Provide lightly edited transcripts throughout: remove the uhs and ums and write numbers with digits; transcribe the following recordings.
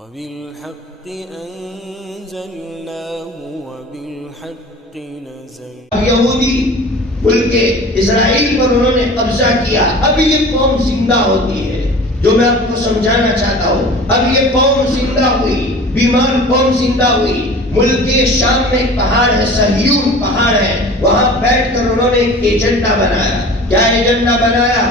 وبالحق أنزلناه وبالحق نزل. یہودی ملک اسرائیل پر انہوں نے قبضہ کیا. اب یہ قوم زندہ ہوتی ہے. جو میں آپ کو سمجھانا چاہتا ہوں, اب یہ قوم زندہ ہوئی, بیمار قوم زندہ ہوئی. ملک شام میں ایک پہاڑ ہے, صہیون پہاڑ ہے, وہاں بیٹھ کر انہوں نے ایک ایجنڈا بنایا. کیا ایجنڈا بنایا؟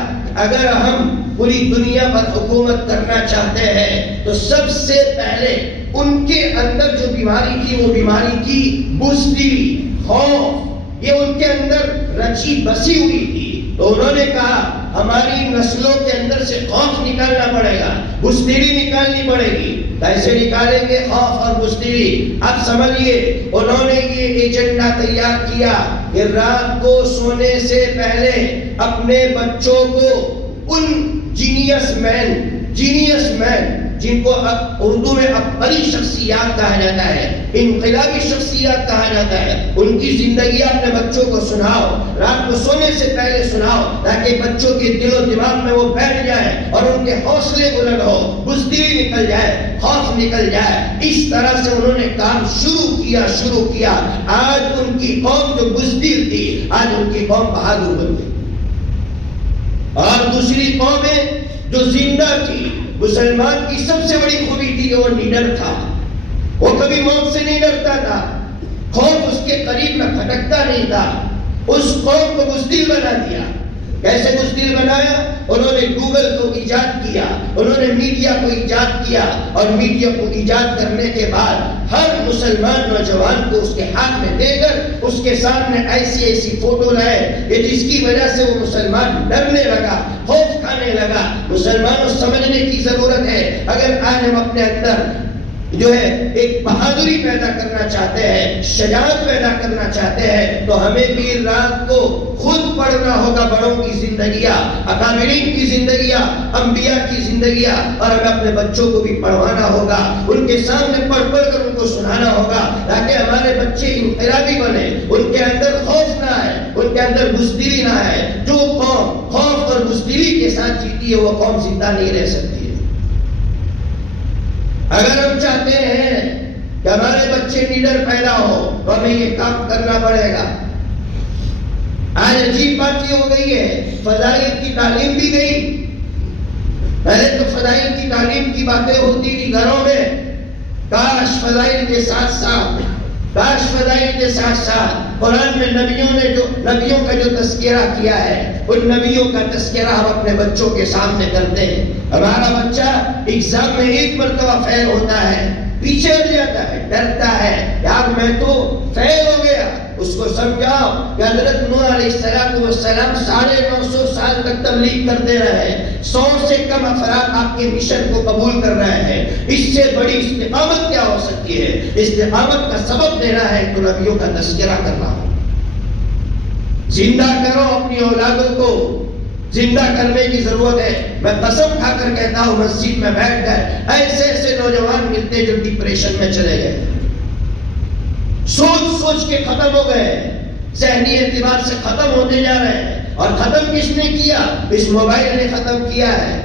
اگر ہم پوری دنیا پر حکومت کرنا چاہتے ہیں تو سب سے پہلے ان کے اندر جو بیماری تھی وہ بیماری تھی بزدلی, خوف. یہ ان کے اندر رچی بسی ہوئی تھی. تو انہوں نے کہا ہماری نسلوں کے اندر سے خوف نکالنا پڑے گا, بزدلی نکالنی پڑے گی. کیسے نکالیں گے خوف اور بزدلی؟ اب سمجھیے, انہوں نے یہ ایجنڈا تیار کیا کہ رات کو سونے سے پہلے اپنے بچوں کو ان جینیس مین جن کو اردو میں بڑی شخصیات کہا جاتا ہے, انقلابی شخصیات کہا جاتا ہے, ان کی زندگی اپنے بچوں کو سناؤ, رات کو سونے سے پہلے سناؤ, تاکہ بچوں کے دل و دماغ میں وہ بیٹھ جائے اور ان کے حوصلے بلند ہو, بزدلی نکل جائے, خوف نکل جائے. اس طرح سے انہوں نے کام شروع کیا. آج ان کی قوم جو بزدل تھی, آج ان کی قوم بہادر بن گئی. اور دوسری قوم ہے جو زندہ تھی. مسلمان کی سب سے بڑی خوبی تھی کہ وہ نڈر تھا, وہ کبھی موت سے نہیں ڈرتا تھا, خوف اس کے قریب میں کھٹکتا نہیں تھا. اس قوم کو بزدل بنا دیا. کیسے بزدل بنایا؟ انہوں نے گوگل کو ایجاد کیا, انہوں نے میڈیا کو ایجاد کیا, اور میڈیا کو ایجاد کرنے کے بعد ہر مسلمان نوجوان کو اس کے ہاتھ میں دے کر اس کے سامنے ایسی فوٹو لائے کہ جس کی وجہ سے وہ مسلمان ڈرنے لگا, خوف کھانے لگا. مسلمانوں سمجھنے کی ضرورت ہے, اگر آج ہم اپنے اندر جو ہے ایک بہادری پیدا کرنا چاہتے ہیں, شجاعت پیدا کرنا چاہتے ہیں, تو ہمیں بھی رات کو خود پڑھنا ہوگا بڑوں کی زندگیاں, اکابرین کی زندگیاں, انبیاء کی زندگیاں, اور ہمیں اپنے بچوں کو بھی پڑھوانا ہوگا, ان کے سامنے پڑھ کر ان کو سنانا ہوگا, تاکہ ہمارے بچے انقلابی بنے, ان کے اندر خوف نہ ہے, ان کے اندر بزدلی نہ ہے. جو قوم خوف اور بزدلی کے ساتھ جیتی ہے وہ قوم زندہ نہیں رہ سکتی ہے. اگر ہم چاہتے ہیں کہ ہمارے بچے لیڈر پیدا ہو تو ہمیں یہ کام کرنا پڑے گا. آج عجیب بات یہ ہو گئی ہے, فضائل کی تعلیم بھی گئی. پہلے تو فضائل کی تعلیم کی باتیں ہوتی تھی گھروں میں. کاش فضائل کے ساتھ ساتھ قرآن میں نبیوں کا جو تذکرہ کیا ہے, ان نبیوں کا تذکرہ ہم اپنے بچوں کے سامنے کرتے ہیں. ہمارا بچہ ایگزام میں ایک مرتبہ فیل ہوتا ہے, پیچھے ہٹ جاتا ہے, ڈرتا ہے, یار میں تو فیل ہو گیا. اس کو سمجھاؤ کہ حضرت نوح علیہ السلام 950 سال تک تبلیغ کرتے رہے, 100 سے کم افراد آپ کے مشن کو قبول کر رہے ہیں. اس سے بڑی استقامت کیا ہو سکتی ہے؟ استقامت کا سبب دینا ہے تو نبیوں کا تذکرہ کرنا ہو. زندہ کرو اپنی اولادوں کو, زندہ کرنے کی ضرورت ہے. میں قسم کھا کر کہتا ہوں, مسجد میں بیٹھ کر ایسے نوجوان ملتے جو ڈپریشن میں چلے گئے, سوچ کے ختم ہو گئے, ذہنی اعتبار سے ختم ہوتے جا رہے ہیں. اور ختم کس نے کیا؟ اس موبائل نے ختم کیا ہے.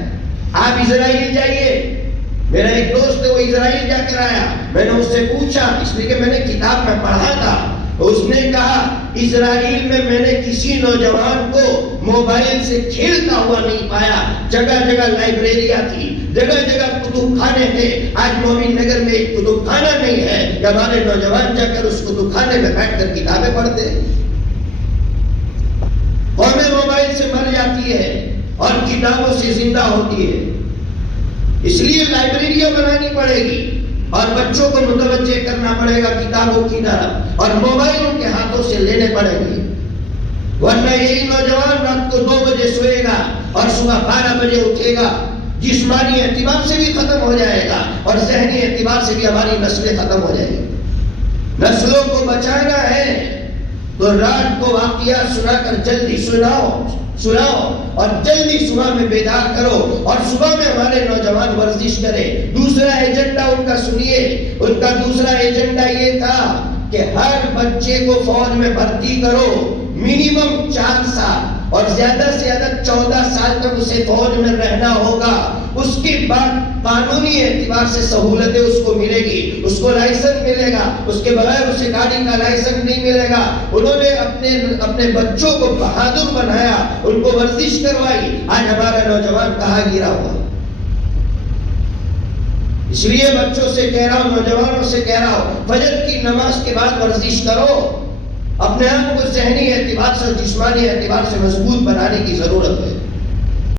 آپ اسرائیل جائیے, میرا ایک دوست ہے وہ اسرائیل جا کر آیا, میں نے اس سے پوچھا, اس لیے کہ میں نے کتاب میں پڑھا تھا, اس نے کہا اسرائیل میں نے کسی نوجوان کو موبائل سے کھیلتا ہوا نہیں پایا. جگہ جگہ لائبریریاں تھی, جگہ جگہ کتب خانے تھے. آج مومن نگر میں ایک کتب خانہ نہیں ہے کہ ہمارے نوجوان جا کر اس کتب خانے میں بیٹھ کر کتابیں پڑھتے. قومیں موبائل سے مر جاتی ہے اور کتابوں سے زندہ ہوتی ہے. اس لیے لائبریریاں بنانی پڑے گی اور بچوں کو متوجہ کرنا پڑے گا کتابوں کی طرف, اور موبائل ان کے ہاتھوں سے لینے پڑے گی. ورنہ یہی نوجوان رات کو 2 بجے سوئے گا اور صبح 12 بجے اٹھے گا, جسمانی اعتبار سے بھی ختم ہو جائے گا اور ذہنی اعتبار سے بھی ہماری نسلیں ختم ہو جائیں گی. نسلوں کو بچانا ہے تو رات کو واقعات سنا کر جلدی سناؤ اور جلدی صبح میں بیدار کرو, اور صبح میں ہمارے نوجوان ورزش کریں. دوسرا ایجنڈا ان کا سنیے, ان کا دوسرا ایجنڈا یہ تھا کہ ہر بچے کو فوج میں بھرتی کرو, منیمم 4 سال, اور زیادہ سے زیادہ 14 سال تک اسے فوج میں رہنا ہوگا. اس کے بعد قانونی اعتبار سے سہولتیں اس کو ملے گی, اس کو لائسنس ملے گا, اس کے بغیر اسے گاڑی کا لائسنس نہیں ملے گا. انہوں نے اپنے بچوں کو بہادر بنایا, ان کو ورزش کروائی. آج ہمارا نوجوان کہاں گرا ہوا. اس لیے بچوں سے کہہ رہا ہوں, نوجوانوں سے کہہ رہا ہوں, فجر کی نماز کے بعد ورزش کرو. اپنے آپ کو ذہنی اعتبار سے اور جسمانی اعتبار سے مضبوط بنانے کی ضرورت ہے.